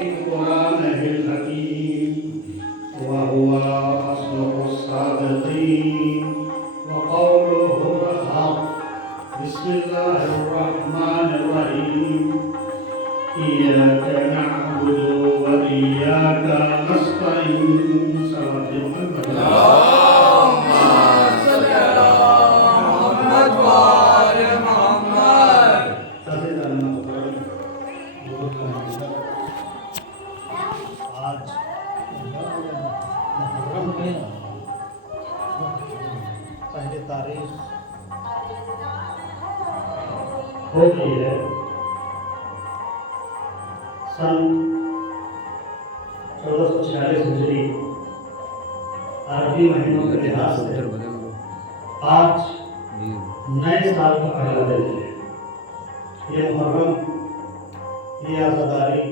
بقرآنه الحكيم وهو أصدق الصادقين وقوله الحق. بسم الله الرحمن الرحيم. إياك نعبد وإياك نستعين. اللهم صل على محمد وآل محمد. آج پہلی تاریخ ہو گئی ہے. سن 1446 ہجری عربی مہینوں کے لحاظ سے آج نئے سال کا پہلا دن ہے. یہ محرم، یہ عزاداری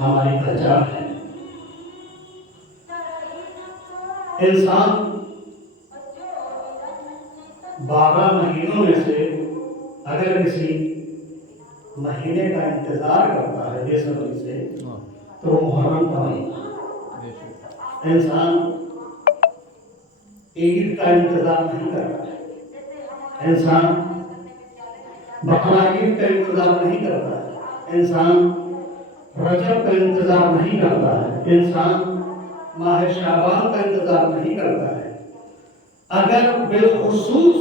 ہماری پہچان ہے. انسان 12 مہینوں میں سے اگر کسی مہینے کا انتظار کرتا ہے بے صبری سے تو وہ محرم کا مہینہ. انسان عید کا انتظار نہیں کرتا ہے. انسان بقرعید کا انتظار نہیں کرتا ہے. انسان رجب کا انتظار نہیں کرتا ہے. انسان ماہ شعبان کا انتظار نہیں کرتا ہے. اگر بالخصوص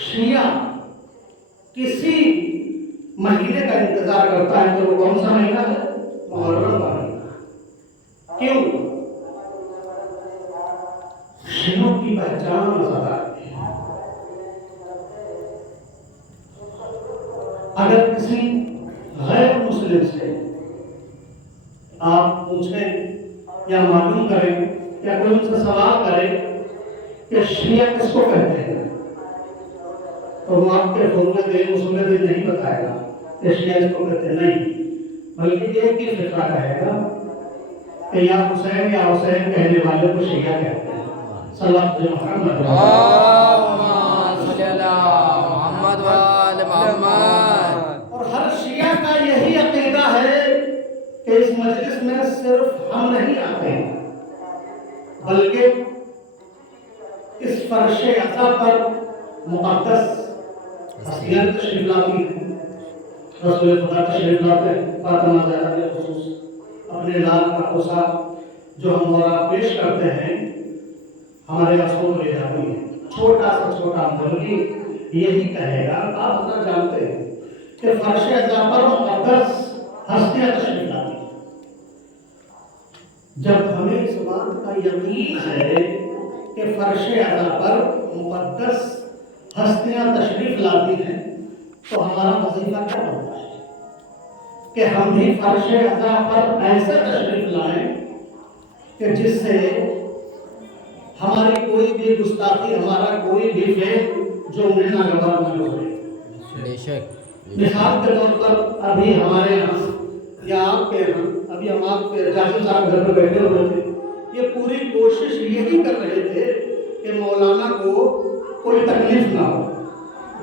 شیعہ کسی مہینے کا انتظار کرتا ہے تو وہ کون سا مہینہ ہے؟ محرم کا مہینہ. کیوں؟ شیعوں کی پہچان عزاداری ہے. اگر کسی غیر مسلم سے آپ پوچھیں یا معلوم کریں یا کوئی ان سے سوال کرے کہ شیعہ کس کو کہتے ہیں تو وہ آپ کے فروغ دین اصول دین نہیں بتائے گا کہ شیعہ اس کو کہتے نہیں، بلکہ ایک ہی فقہ کہے گا کہ یا حسین کہنے والے کو شیعہ کہتے ہیں. صلی اللہ علیہ وسلم. اللهم صل على محمد وآل محمد. اور ہر شیعہ کا یہی عقیدہ ہے کہ اس مجلس میں صرف ہم نہیں آتے ہیں بلکہ اس فرش عزا پر مقدس ہستیاں تشریف لاتی ہیں. رسول خدا تشریف لاتے ہیں. فاطمہ زہرا بالخصوص اپنے لال کا قصہ جو ہم اور پیش کرتے ہیں ہمارے آنسوں کو لے جاتی ہے. چھوٹا سا چھوٹا مولوی یہی کہے گا. آپ اتنا جانتے ہیں کہ فرش عزا پر مقدس ہستیاں تشریف لاتی ہیں. جب ہمیں اس بات کا یقین ہے کہ فرش عزا پر مقدس ہستیاں تشریف لاتی ہیں تو ہمارا وظیفہ کیا ہوتا ہے کہ ہم بھی فرش عزا پر ایسے تشریف لائیں کہ جس سے ہماری کوئی بھی گستاخی، ہمارا کوئی بھی فعل جو انہیں ناگوار نہ گزرے. مثال کے طور پر ابھی ہمارے یہاں یا آپ کے یہاں ابھی ہم آپ کے جاجی صاحب گھر پہ بیٹھے ہوئے تھے. یہ پوری کوشش یہی کر رہے تھے کہ مولانا کو کوئی تکلیف نہ ہو.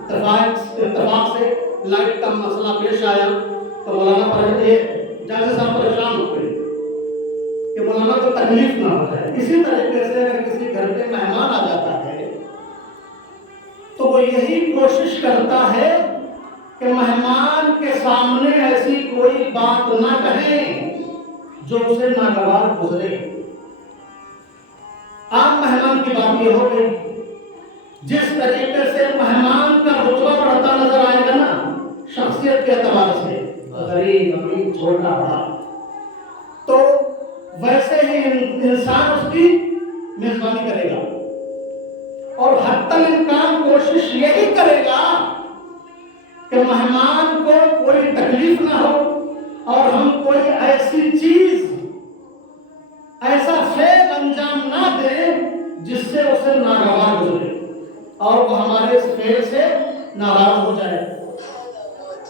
اتفاق سے لائٹ کا مسئلہ پیش آیا تو مولانا جاجی صاحب پریشان ہو گئے کہ مولانا کو تکلیف نہ ہو جائے. اسی طریقے سے اگر کسی گھر پہ مہمان آ جاتا ہے تو وہ یہی کوشش کرتا ہے کہ مہمان کے سامنے ایسی کوئی بات نہ کہیں جو اسے ناگوار گزرے. عام مہمان کی بات یہ ہو گئی. جس طریقے سے مہمان کا رتبہ بڑھتا نظر آئے گا نا شخصیت کے اعتبار سے، غریب امیر چھوٹا بڑا، تو ویسے ہی انسان اس کی میزبانی کرے گا اور حتی الامکان کوشش یہی کرے گا کہ مہمان کو کوئی تکلیف نہ ہو اور ہم کوئی ایسی چیز، ایسا فعل انجام نہ دیں جس سے اسے ناگوار گزرے اور وہ ہمارے اس فعل سے ناراض ہو جائے.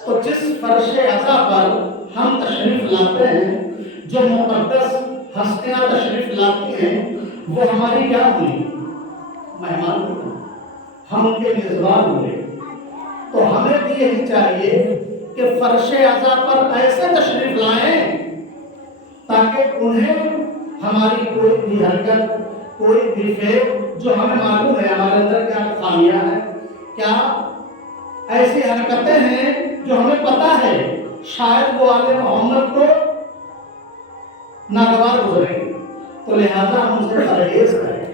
تو جس فرش عزا پر ہم تشریف لاتے ہیں، جو مقدس ہستیاں تشریف لاتی ہیں، وہ ہماری کیا ہوئی؟ مہمان ہوئی. ہم ان کے میزبان ہوئے. تو ہمیں بھی یہی چاہیے کہ فرش عزا پر ایسے تشریف لائیں انہیں ہماری کوئی بھی حرکت، کوئی بھی فعل جو ہمیں معلوم ہے ہمارے اندر کیا خامیاں ہیں، کیا ایسی حرکتیں ہیں جو ہمیں پتا ہے شاید وہ آل محمد کو ناگوار گزرے، تو لہذا ہم اسے پرہیز کریں۔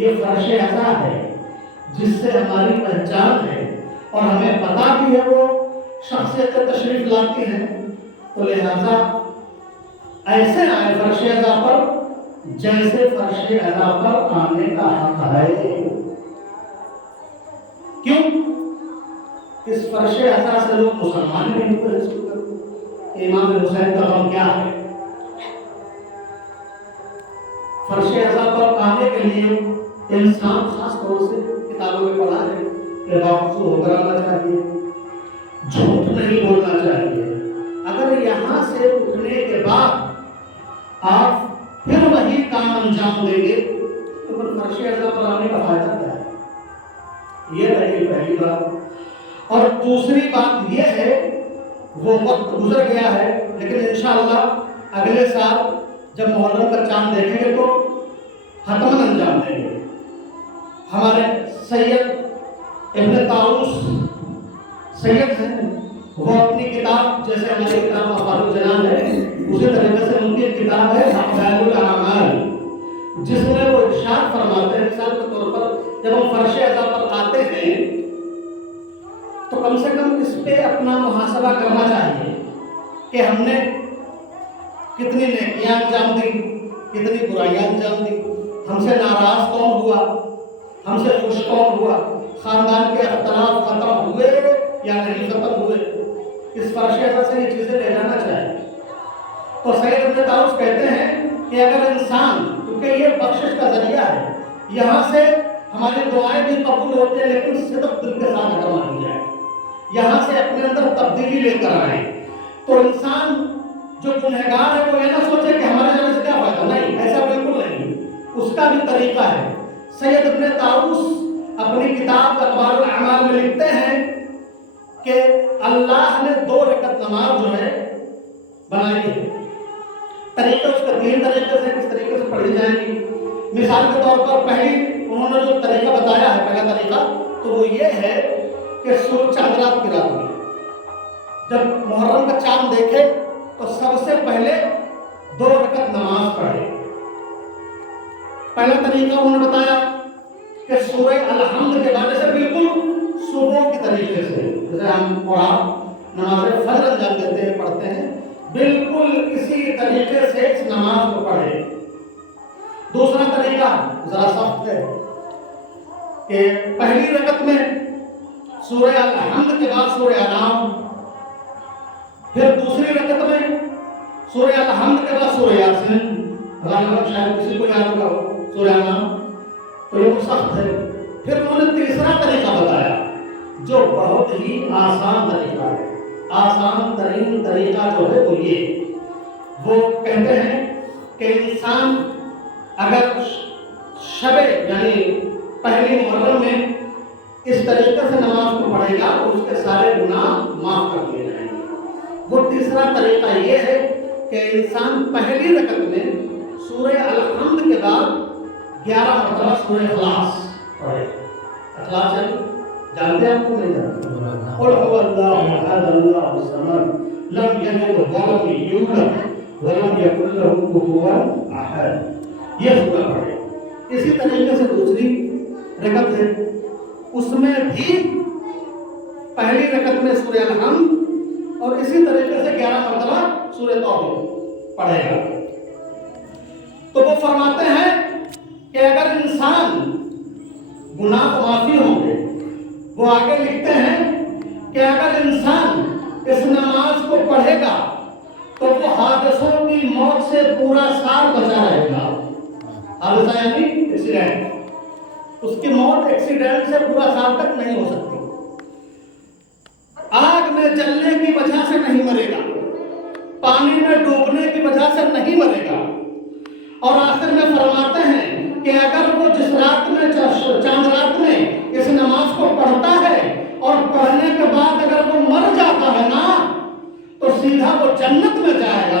یہ فرش عطا ہے جس سے ہماری پہچان ہے اور ہمیں پتا بھی ہے وہ شخصیت تشریف لاتی ہے، تو لہذا ایسے آئے فرش عطا پر جیسے فرش عطا پر آنے کا حق ہے۔ کیوں؟ اس فرش عطا سے لوگ مسلمان نہیں ہوتے۔ امام حسین کا غم کیا ہے؟ فرش عطا پر آنے کے لیے انسان خاص طور سے کتابوں میں پڑھا ہے کہ باوضو ہو کر آنا چاہیے، جھوٹ نہیں بولنا چاہیے۔ اگر یہاں سے اٹھنے کے بعد آپ پھر وہی کام انجام دیں گے تو پھر فرش عطا پر آنے کا فائدہ کیا ہے؟ یہ رہی پہلی بات۔ اور دوسری بات یہ ہے وہ وقت گزر گیا ہے، لیکن انشاءاللہ اگلے سال جب محرم کا چاند دیکھیں گے تو حتماً انجام دیں گے۔ ہمارے سید ابن طاؤس سید ہیں، وہ اپنی کتاب جیسے ہماری کتاب مفاد الجنان ہے اسی طریقے سے ان کی کتاب ہے افضال الاعمال، جس میں وہ ارشاد فرماتے ہیں مثال کے طور پر جب ہم فرش عطا پر آتے ہیں تو کم سے کم اس پہ اپنا محاسبہ کرنا چاہیے کہ ہم نے کتنی نیکیاں انجام دی، کتنی برائیاں انجام دی، ہم سے ناراض کون ہوا، ہم سے خوش کون ہوا، خاندان کے اختلاف ختم ہوئے یا نہیں ختم ہوئے۔ اس فرش عطا سے یہ چیزیں لے جانا چاہیے۔ تو سید ابن طاؤس کہتے ہیں کہ اگر انسان، کیونکہ یہ بخشش کا ذریعہ ہے، یہاں سے ہماری دعائیں بھی قبول ہوتے ہیں لیکن صدق دل کے ساتھ اگر مانی جائے، یہاں سے اپنے اندر تبدیلی لے کر آئیں، تو انسان جو گنہگار ہے وہ یہ نہ سوچے کہ ہمارے جانے سے کیا فائدہ، نہیں، ایسا بالکل نہیں، اس کا بھی طریقہ ہے۔ سید ابن طاؤس اپنی کتاب اخبار الاعمال میں لکھتے ہیں کہ اللہ نے 2 رکعت نماز جو ہے بنائی ہے، طریقے اس کے 3 طریقے سے کس طریقے سے پڑھی جائیں گی۔ مثال کے طور پر پہلی انہوں نے جو طریقہ بتایا ہے، پہلا طریقہ تو وہ یہ ہے کہ سورج چاند رات کی رات میں جب محرم کا چاند دیکھے تو سب سے پہلے 2 رکعت نماز پڑھے۔ پہلا طریقہ انہوں نے بتایا کہ سورہ الحمد کے بعد سے بالکل صبح کی طریقے سے جیسے ہم اور آپ نماز فجر انجام دیتے ہیں، پڑھتے ہیں، بالکل اسی طریقے سے اس نماز کو پڑھے۔ دوسرا طریقہ ذرا سخت ہے کہ پہلی رکعت میں سورہ الحمد کے بعد سورہ انعام، پھر دوسری رکعت میں سورہ الحمد کے بعد سورہ یاسین، شاید کسی کو یاد ہوگا سورہ انعام، تو یہ سخت ہے۔ پھر انہوں نے تیسرا طریقہ بتایا جو بہت ہی آسان طریقہ ہے، آسان ترین طریقہ جو ہے وہ یہ، وہ کہتے ہیں کہ انسان اگر شب یعنی پہلی محرم میں اس طریقے سے نماز کو پڑھے گا تو اس کے سارے گناہ معاف کر دیے جائیں گے۔ وہ تیسرا طریقہ یہ ہے کہ انسان پہلی رکعت میں سورہ الحمد کے بعد 11 مرتبہ سورہ اخلاص پڑھے۔ اخلاص یعنی جانتے ہیں آپ کو نہیں جانتے؟ قل هو الله احد الله الصمد لم يلد ولم يولد ولم يكن له كفوا احد، یہ سورہ پڑھے۔ اسی طریقے سے دوسری رکعت ہے، اس میں بھی پہلی رکعت میں سورہ الحمد اور اسی طریقے سے 11 مرتبہ سورہ توبہ پڑھے گا۔ تو وہ فرماتے ہیں کہ اگر انسان گناہ معافی ہوں گے، وہ آگے لکھتے ہیں کہ اگر انسان اس نماز کو پڑھے گا تو وہ حادثوں کی موت سے پورا سال بچا رہے گا۔ حادثہ یعنی ایکسیڈنٹ، اس کی موت ایکسیڈنٹ سے پورا سال تک نہیں ہو سکتی، آگ میں جلنے کی وجہ سے نہیں مرے گا، پانی میں ڈوبنے کی وجہ سے نہیں مرے گا۔ اور آخر میں فرماتے ہیں کہ اگر وہ جس رات میں چاند رات میں اس نماز کو پڑھتا ہے اور پڑھنے کے بعد اگر وہ مر جاتا ہے نا تو سیدھا وہ جنت میں جائے گا۔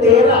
13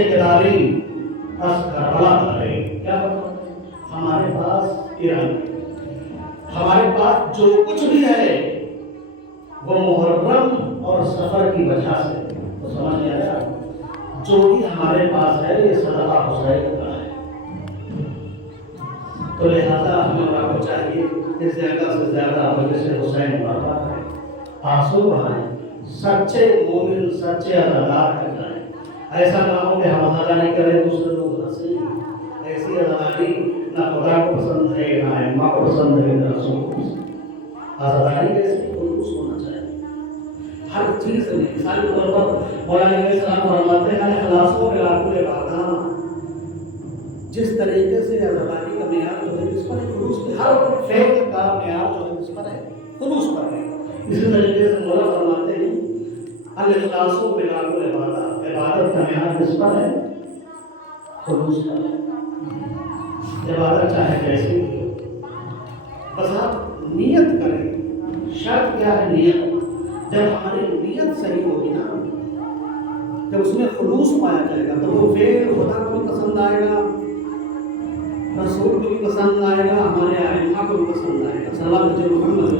کوچے کے داری اس کربلا دارے. کیا بتاتے ہیں؟ ہمارے پاس ایران، ہمارے پاس جو کچھ بھی ہے وہ محرم اور سفر کی وجہ سے. تو سمجھ میں آیا؟ جو بھی ہمارے پاس ہے یہ صدقہ حسین کا ہے. تو لہذا ہمیں کو چاہیے کہ زیادہ سے زیادہ وجہ سے حسین بابا کریں، آنسو بہائیں، سچے مومن سچے عزادار کر جائیں. ایسا نہ ہو کہ ہم عزاداری کریں دوسرے لوگ ہنسیں. ایسی عزاداری نہ خدا کو پسند ہے، نہ اماں کو پسند ہے، نہ رسول کو پسند. عزاداری ایسے خلوص ہونا چاہیے ہر چیز میں. مثال کے طور پر مولانا علیہ السلام فرماتے ہیں اخلاصوں کے لاکھوں باداں. جس طریقے سے عزاداری کا معیار جو ہے اس پر ہے خلوص کے، ہر فعل کا معیار جو ہے اس پر ہے خلوص پر ہے. اسی طریقے سے مولا فرماتے ہیں الاخلاص بلاغ العبادہ، عبادت کا معیار کس پر ہے؟ خلوص پر ہے. عبادت چاہے کیسی بھی ہو، بس آپ نیت کریں. شرط کیا ہے؟ نیت. جب ہماری نیت صحیح ہوگی نا، جب اس میں خلوص پایا جائے گا تو وہ فعل خدا کو بھی پسند آئے گا، رسول کو بھی پسند آئے گا، ہمارے ائمہ کو بھی پسند آئے گا. صلوات محمد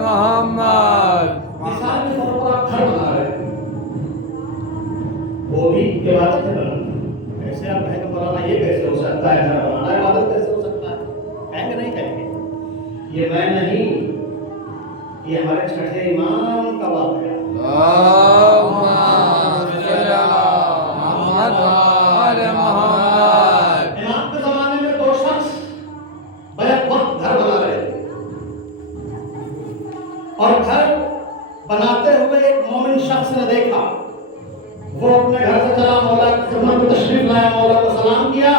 محمد. مثال کے طور پر آپ گھر بنا رہے ہیں، وہ بھی عبادت ہے بنانا. ایسے آپ کہیں گے بنانا یہ کیسے ہو سکتا ہے؟ گھر بنانا عبادت کیسے ہو سکتا ہے؟ کہیں گے نہیں کہیں گے. یہ میں نہیں، یہ ہمارے چھٹے امام کا واقعہ. امام کے زمانے میں دو شخص بیک وقت گھر بنا رہے تھے، اور گھر بناتے ہوئے ایک مومن شخص نے دیکھا. وہ اپنے گھر سے چلا، مولا کی خدمت میں تشریف لایا، مولا کو سلام کیا.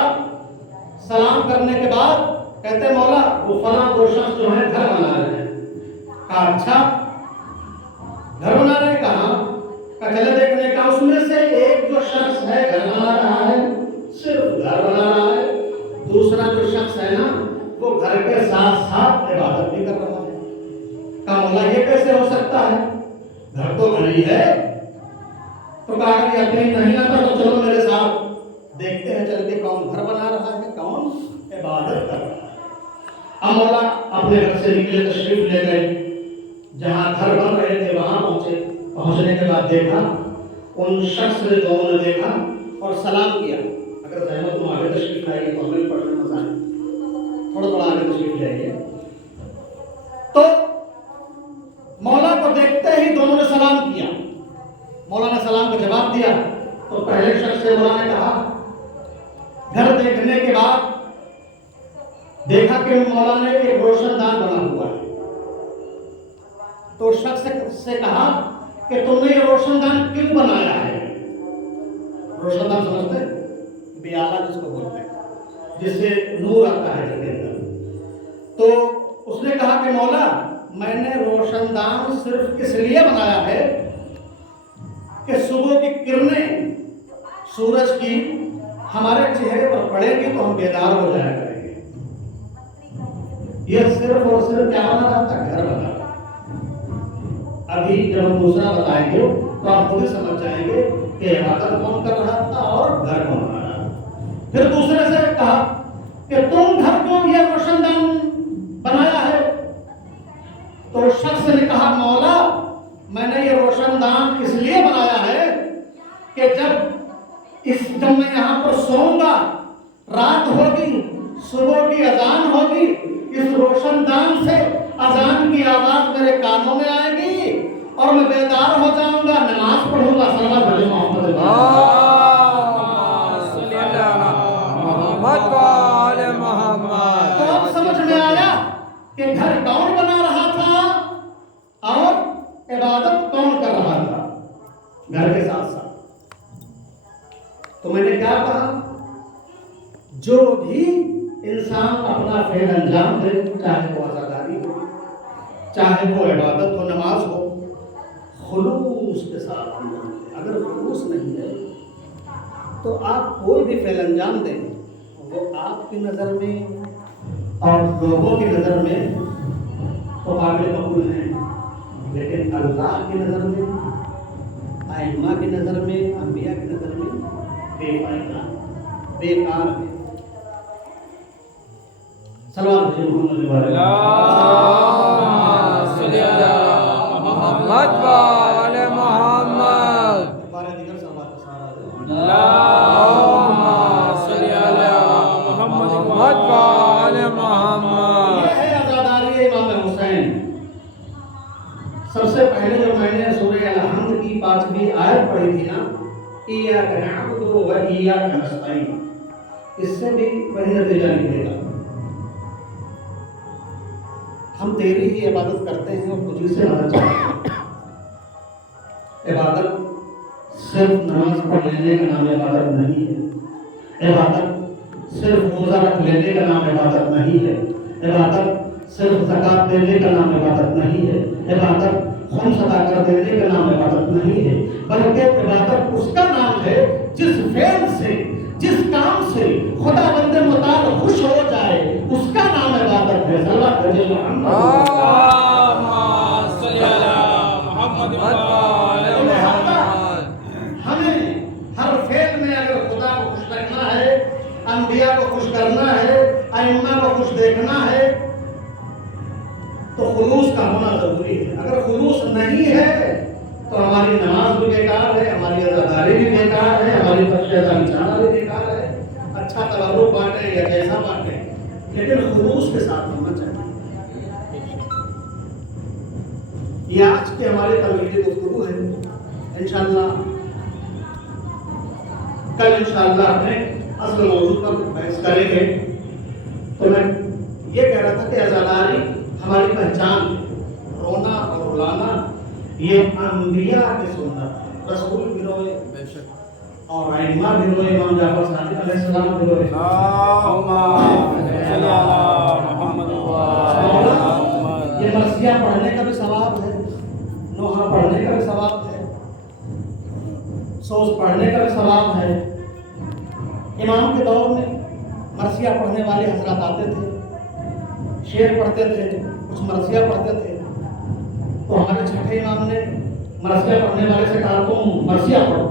سلام کرنے کے بعد کہتے مولا وہ فلاں دو شخص جو ہیں گھر بنا رہے ہیں. کہا اچھا گھر بنا رہے ہیں؟ کہا چلے دیکھنے کا. اس میں سے ایک جو شخص ہے گھر بنا رہا ہے، صرف گھر بنا رہا ہے. دوسرا جو شخص ہے نا وہ گھر کے ساتھ ساتھ عبادت بھی کر رہا ہے. کہا مولا یہ کیسے ہو سکتا ہے؟ گھر تو گھر ہی ہے. تو کہا کہ یقین نہیں آتا تو چلو میرے ساتھ دیکھتے ہیں چل کے کون گھر بنا رہا ہے کون عبادت کر رہا ہے. اب مولا اپنے گھر سے نکلے، تشریف لے گئے. جہاں گھر بن رہے تھے وہاں پہنچے. پہنچنے کے بعد دیکھا ان شخص نے دونوں نے دیکھا اور سلام کیا. اگر زحمت تم آگے تشریف لائیے تو ہمیں پڑھنے مزہ آئے، تھوڑا آگے تشریف لائیے. تو مولا کو دیکھتے ہی دونوں نے سلام کیا. مولا نے سلام کا جواب دیا تو پہلے شخص سے مولا نے کہا، گھر دیکھنے کے بعد دیکھا کہ مولا نے ایک روشن دان بنا ہوا ہے. تو شخص سے کہا کہ تم نے یہ روشن دان کیوں بنایا ہے؟ روشن دان سمجھتے ہیں؟ بیالہ جس کو بولتے ہیں، جس سے نور آتا ہے گھر کے اندر. تو اس نے کہا کہ مولا میں نے روشن دان صرف اس لیے بنایا ہے کہ صبح کی کرنیں سورج کی ہمارے چہرے پر پڑے گی تو ہم بیدار ہو جایا کریں گے. یہ صرف اور صرف کیا بنا رہا تھا؟ گھر بنا رہا. ابھی جب ہم دوسرا بتائیں گے تو آپ خود ہی سمجھ جائیں گے کہ عبادت کون کر رہا تھا اور گھر کون بنا رہا تھا. پھر دوسرے سے کہا کہ تم گھر کو یہ روشن دان بنایا ہے؟ تو شخص نے کہا مولا میں نے یہ روشن دان اس لیے بنایا ہے کہ جب میں یہاں پر سوؤں گا، رات ہوگی، صبح کی اذان ہوگی، اس روشن دان سے اذان کی آواز میرے کانوں میں آئے گی اور میں بیدار ہو جاؤں گا، نماز پڑھوں گا. صلوات محمد تو اب سمجھ میں آیا کہ گھر کون بنا رہا تھا اور عبادت کون کر رہا تھا گھر کے ساتھ ساتھ. تو میں نے کیا کہا؟ جو بھی انسان اپنا فعل انجام دے، چاہے وہ عزاداری ہو، چاہے وہ عبادت ہو، نماز ہو، خلوص کے ساتھ انجام دے. اگر خلوص نہیں ہے تو آپ کوئی بھی فعل انجام دیں وہ آپ کی نظر میں اور لوگوں کی نظر میں تو قابل قبول ہیں، لیکن اللہ کی نظر میں، ائمہ کی نظر میں، انبیاء کی نظر میں بے فائدہ، بیکار ہے۔ صلوات محمد علیہ اللهم صل على محمد وعلى محمد اللهم صل على محمد وعلى محمد۔ یہ ہے عزاداری امام حسین۔ سب سے پہلے جب میں نے سورہ الحمد کی 5ویں آیت پڑھی تھی نا، ایاک نعبد و ایاک نستعین، اس سے بھی وہی نتیجہ نکلے گا، ہم تیری ہی عبادت کرتے ہیں اور تجھی سے مدد چاہتے ہیں۔ عبادت صرف نماز پڑھ لینے کا نام عبادت نہیں ہے، عبادت صرف روزہ رکھ لینے کا نام عبادت نہیں ہے، عبادت صرف زکات دینے کا نام عبادت نہیں ہے، عبادت خمس ادا کر دینے کا نام عبادت نہیں ہے، بلکہ عبادت اس کا نام ہے جس فعل سے، جس کام سے خدا بند مطاع خوش ہو جائے، اس کا نام عبادت ہے۔ صلوات محمد۔ اللهم صل على محمد وعلى محمد۔ ہمیں ہر فعل میں اگر خدا کو خوش رکھنا ہے، انبیاء کو خوش کرنا ہے، ائمہ کو خوش دیکھنا ہے، تو خلوص کا ہونا ضروری ہے۔ اگر خلوص نہیں ہے تو ہماری نماز بھی بیکار ہے، ہماری عزاداری بھی بیکار ہے، ہماری فرشتہ نشانہ بھی بیکار ہے۔ اچھا تبرک بانٹے یا جیسا بانٹے، لیکن خلوص کے ساتھ ہونا چاہیے۔ یہ آج کی ہماری تمہیدی گفتگو ہے۔ انشاءاللہ کل انشاءاللہ اپنے اصل موضوع پر بحث کریں گے۔ تو میں یہ کہہ رہا تھا کہ عزاداری ہماری پہچان ہے، رونا اور رلانا یہ انبیاء کی سنت ہے، رسول بھی روئے اور ائمہ بھی روئے، امام جعفر صادق علیہ السلام بھی روئے۔ اللهم صل على محمد وعلى محمد۔ یہ مرثیہ پڑھنے کا بھی ثواب ہے، نوحہ پڑھنے کا بھی ثواب ہے، سوز پڑھنے کا بھی ثواب ہے۔ امام کے دور میں مرثیہ پڑھنے والے حضرات آتے تھے، شعر پڑھتے تھے، کچھ مرثیہ پڑھتے تھے، تو ہمارے چھٹے امام نے مرثیہ پڑھنے والے سے کہا تم مرثیہ پڑھو،